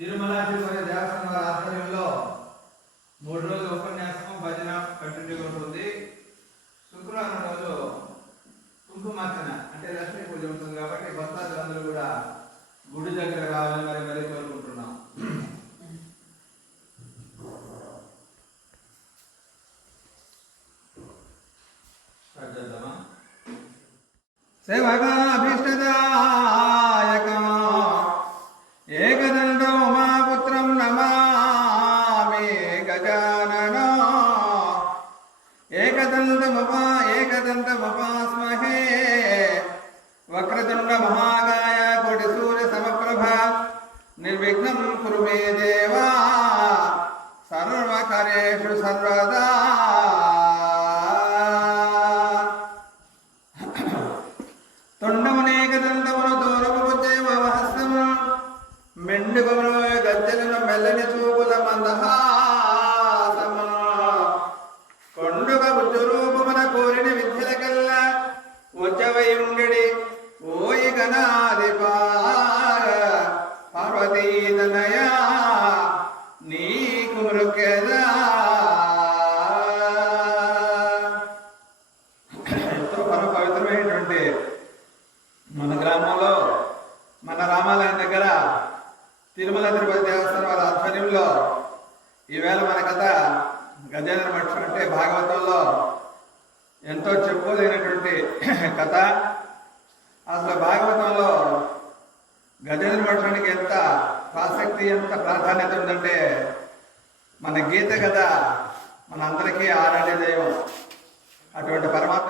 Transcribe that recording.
తిరుమల తిరుపతి దేవస్థానం వారి ఆధ్వర్యంలో 3 రోజుల ఉపన్యాసం భజన కంటిన్యూగా ఉంటుంది. శుక్రవారం రోజు కుంకుమార్చన అంటే లక్ష్మీ పూజ ఉంటుంది కాబట్టి భక్తాదులందరూ కూడా గుడి దగ్గర రావాలని మరీ కోరుకుంటున్నాం. సేవకాభీష్టదాయకం ఏకదంతం ఉమాపుత్రం నమామి గజానన ఏకదంతముపాస్మహే వక్రతుండ మహాకాయ కోటి సూర్య సమప్రభ నిర్విఘ్నం కురు మే దేవా సర్వకార్యేషు సర్వదా. తొండమునేకదంతమును దూరము బుద్ధేమహస్తము మెండుగమును గజ్జలను మెల్లని చూపుల మందహాసము కొండుగ బుద్ధు రూపమున కోరిన విద్యలకల్ల ఉచ్చవయుంగడి ఓయి గణాధిపాయ పార్వతీతనయ నీకు మృక్కెదా. ఎంతో పరమ పవిత్రమైనటువంటి మన గ్రామంలో మన రామాలయం దగ్గర తిరుమల తిరుపతి దేవస్థానం వారి ఆధ్వర్యంలో ఈవేళ మన కథ గజేంద్ర మఠం అంటే భాగవతంలో ఎంతో చెప్పుకోలేనటువంటి కథ. అసలు భాగవతంలో గజేంద్ర మఠానికి ఎంత ఆసక్తి ఎంత ప్రాధాన్యత ఉందంటే మన గీత కథ మన అందరికీ ఆరాధ్య దైవం. అటువంటి పరమాత్మ